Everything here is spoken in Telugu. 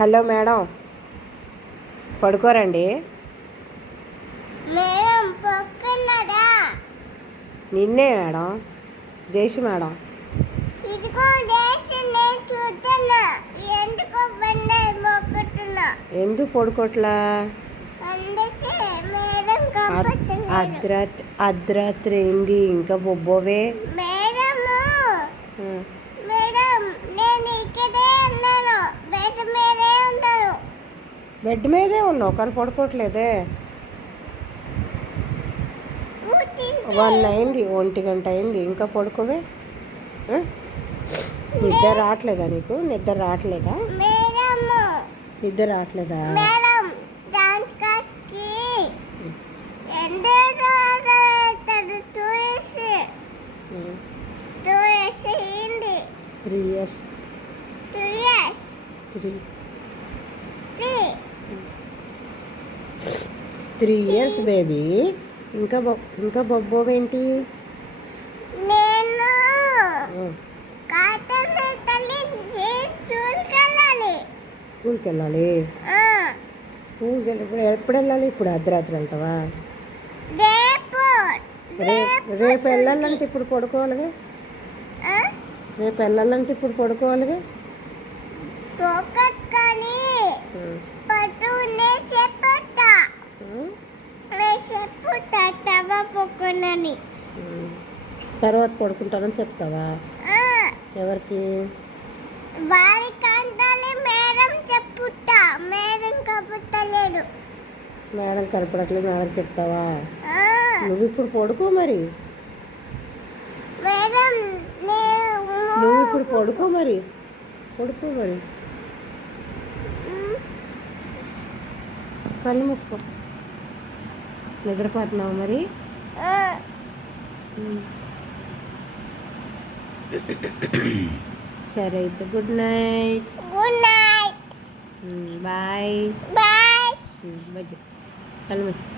హలో మేడం, పడుకోరండి. మేడం పక్కనడా నిన్నే మేడం, జైషు మేడం. ఇదిగో దేశ నేను చూస్తున్నా. ఎందుకో బండి మొక్కుతున్నా. ఎందుకు పడుకోట్లా? అందుకే మేడం కంపట్టలేదు. అర్ధరాత్రి అయింది, ఇంకా బొబ్బోవే. మేడము మేడం నేను ఇక్కడే ఉన్నాను. బెడ్ మీదే ఉన్నాను. బెడ్ మీదే ఉన్నావు కానీ పడుకోవట్లేదే. 1 అయింది, 1 గంట అయింది, ఇంకా పడుకోవే. నిద్ర రావట్లేదా నీకు? నిద్ర రావట్లేదా? నిద్ర రావట్లేదా? మేడం డాన్స్ క్లాస్కి ఎంత 2 years అయింది. 3 years. 2 years. 3 years baby. ఇంకా బొబ్బోవేంటి? నేను కాటన్ స్కూల్కి వెళ్ళాలి. ఎప్పుడు వెళ్ళాలి? ఇప్పుడు అర్ధరాత్రి వెళ్తావా? రేపు వెళ్ళాలంటే ఇప్పుడు పడుకోవాలిగా. రేపు వెళ్ళాలంటే ఇప్పుడు పడుకోవాలిగా. తర్వాత పడుకుంటానని చెప్తావా? ఎవరికి? మేడం కనపడట్లేదు, మేడం చెప్తావా? నువ్వు ఇప్పుడు పడుకో మరి. నువ్వు ఇప్పుడు పడుకో మరి. కళ్ళు మూసుకో. నిద్రపోతున్నావు మరి? సరే అయితే గుడ్ నైట్. బాయ్. కళ్ళు మూసుకో.